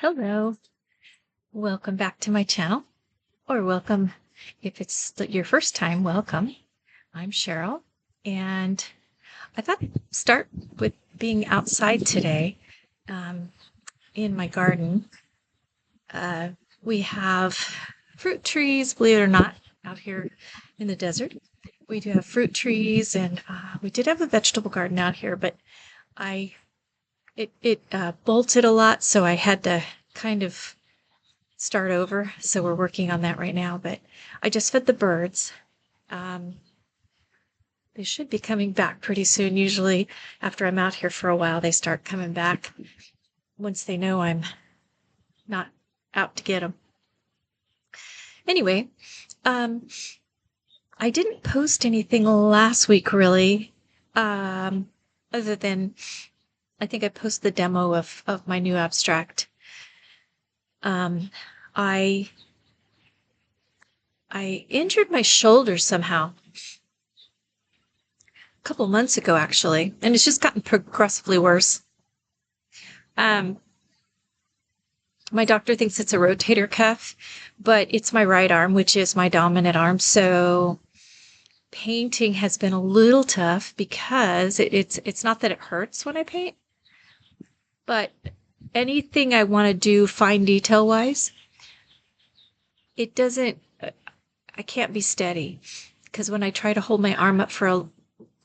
Hello, welcome back to my channel, or welcome if it's your first time, welcome. I'm Cheryl, and I thought I'd start with being outside today in my garden. We have fruit trees, believe it or not, out here in the desert. We do have fruit trees, and we did have a vegetable garden out here, but I it bolted a lot, so I had to kind of start over. So we're working on that right now. But I just fed the birds. Um, they should be coming back pretty soon. Usually, after I'm out here for a while, they start coming back once they know I'm not out to get them. Anyway, um, I didn't post anything last week really, other than I think I posted the demo of my new abstract. I injured my shoulder somehow a couple months ago, actually, and it's just gotten progressively worse. Um, my doctor thinks it's a rotator cuff, but it's my right arm, which is my dominant arm. So painting has been a little tough because it's not that it hurts when I paint, but anything I want to do fine detail wise, it doesn't. I can't be steady because when I try to hold my arm up for a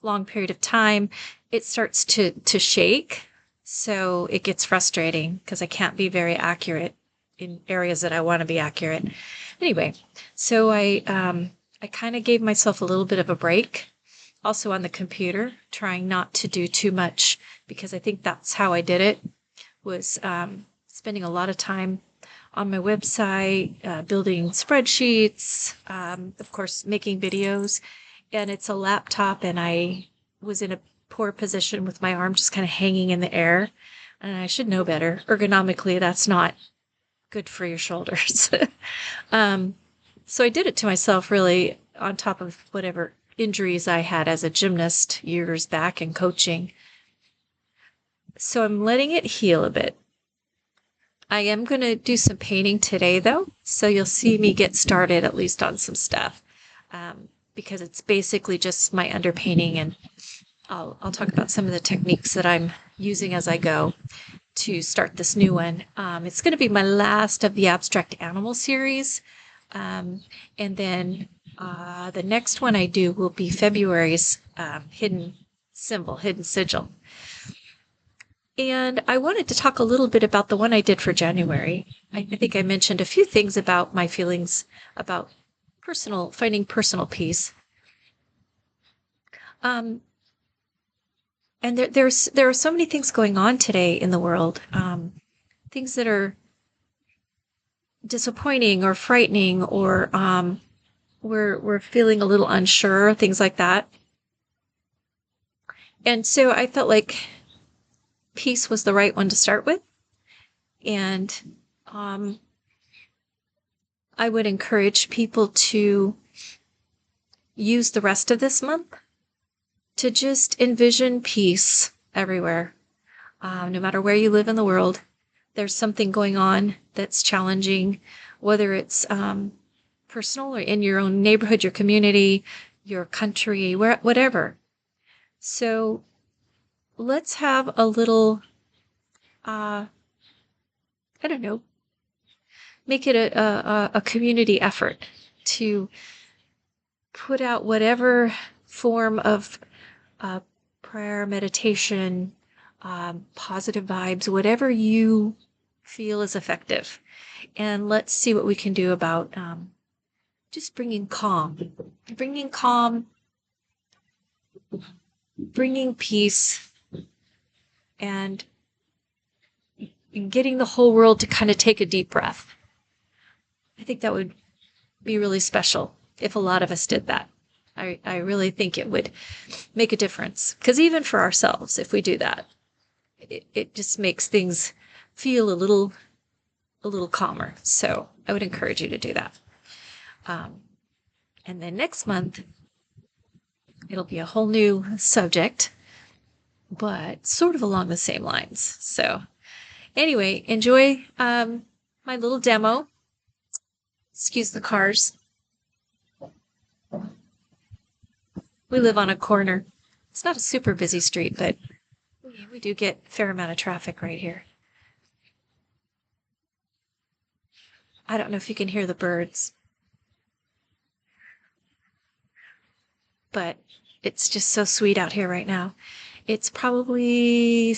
long period of time, it starts to shake. So it gets frustrating because I can't be very accurate in areas that I want to be accurate. Anyway, so I kind of gave myself a little bit of a break. Also on the computer, trying not to do too much because I think that's how I did it. Was spending a lot of time on my website, building spreadsheets, of course, making videos. And it's a laptop, and I was in a poor position with my arm just kind of hanging in the air. And I should know better. Ergonomically, that's not good for your shoulders. So I did it to myself, really, on top of whatever injuries I had as a gymnast years back in coaching. So I'm letting it heal a bit. I am going to do some painting today, though, so you'll see me get started at least on some stuff, because it's basically just my underpainting, and I'll talk about some of the techniques that I'm using as I go to start this new one. It's going to be my last of the abstract animal series, and then the next one I do will be February's hidden symbol, hidden sigil. And I wanted to talk a little bit about the one I did for January. I think I mentioned a few things about my feelings about finding personal peace. And there are so many things going on today in the world, things that are disappointing or frightening, or we're feeling a little unsure, things like that. And so I felt like peace was the right one to start with. And I would encourage people to use the rest of this month to just envision peace everywhere. No matter where you live in the world, there's something going on that's challenging, whether it's personal or in your own neighborhood, your community, your country, whatever. So let's have a little, I don't know, make it a community effort to put out whatever form of prayer, meditation, positive vibes, whatever you feel is effective. And let's see what we can do about just bringing calm, bringing peace, and getting the whole world to kind of take a deep breath. I think that would be really special if a lot of us did that. I really think it would make a difference, because even for ourselves, if we do that, it just makes things feel a little calmer. So I would encourage you to do that. And then next month, it'll be a whole new subject, but sort of along the same lines. So Anyway, enjoy my little demo. Excuse the cars. We live on a corner. It's not a super busy street, but we do get a fair amount of traffic right here. I don't know if you can hear the birds, but it's just so sweet out here right now. It's probably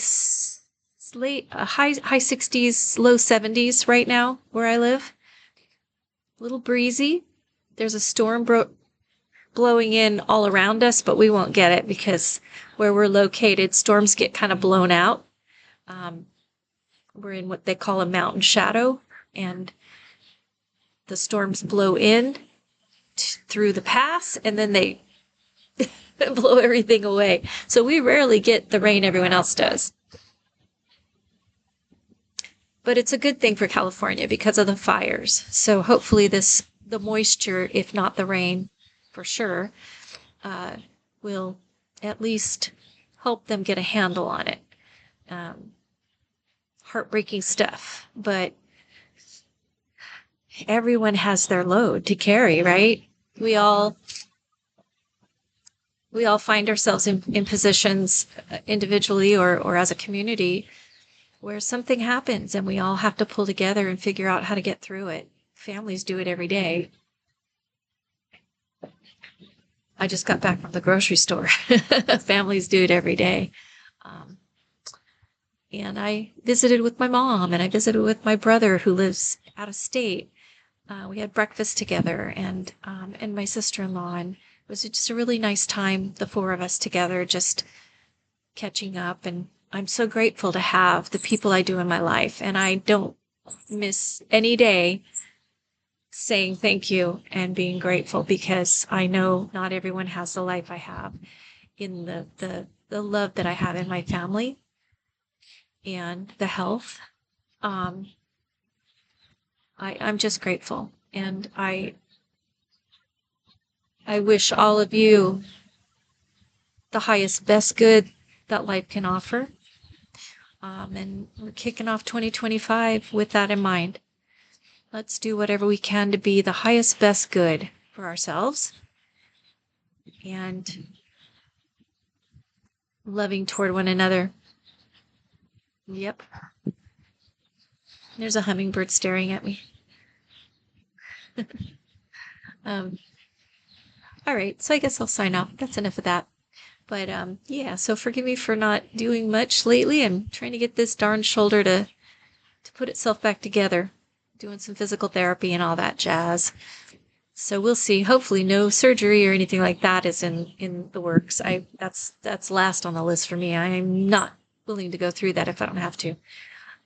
late, high 60s, low 70s right now where I live. A little breezy. There's a storm blowing in all around us, but we won't get it because where we're located, storms get kind of blown out. We're in what they call a mountain shadow, and the storms blow in through the pass, and then they blow everything away. So we rarely get the rain everyone else does. But it's a good thing for California because of the fires. So hopefully the moisture, if not the rain, for sure, will at least help them get a handle on it. Heartbreaking stuff, but everyone has their load to carry, right? We all find ourselves in positions individually or as a community where something happens and we all have to pull together and figure out how to get through it. Families do it every day. I just got back from the grocery store. Families do it every day. And I visited with my mom and I visited with my brother who lives out of state. We had breakfast together and my sister-in-law, and it was just a really nice time, the four of us together, just catching up. And I'm so grateful to have the people I do in my life, and I don't miss any day saying thank you and being grateful because I know not everyone has the life I have in the love that I have in my family and the health. I'm just grateful, and I wish all of you the highest, best good that life can offer. And we're kicking off 2025 with that in mind. Let's do whatever we can to be the highest, best good for ourselves and loving toward one another. Yep. There's a hummingbird staring at me. All right, so I guess I'll sign off. That's enough of that. But yeah, so forgive me for not doing much lately. I'm trying to get this darn shoulder to put itself back together, doing some physical therapy and all that jazz. So we'll see. Hopefully no surgery or anything like that is in the works. That's last on the list for me. I'm not willing to go through that if I don't have to.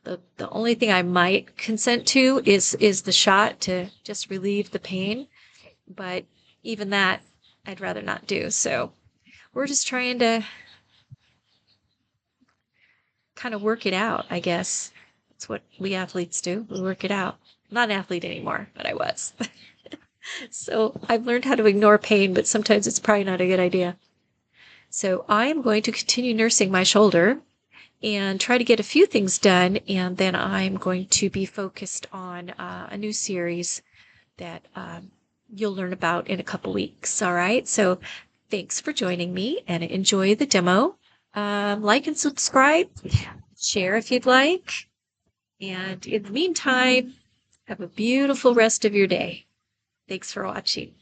The only thing I might consent to is the shot to just relieve the pain. But even that, I'd rather not do. So we're just trying to kind of work it out, I guess. That's what we athletes do. We work it out. I'm not an athlete anymore, but I was. So I've learned how to ignore pain, but sometimes it's probably not a good idea. So I am going to continue nursing my shoulder and try to get a few things done. And then I'm going to be focused on a new series that you'll learn about in a couple weeks. All right. So thanks for joining me and enjoy the demo. Like and subscribe, share if you'd like. And in the meantime, have a beautiful rest of your day. Thanks for watching.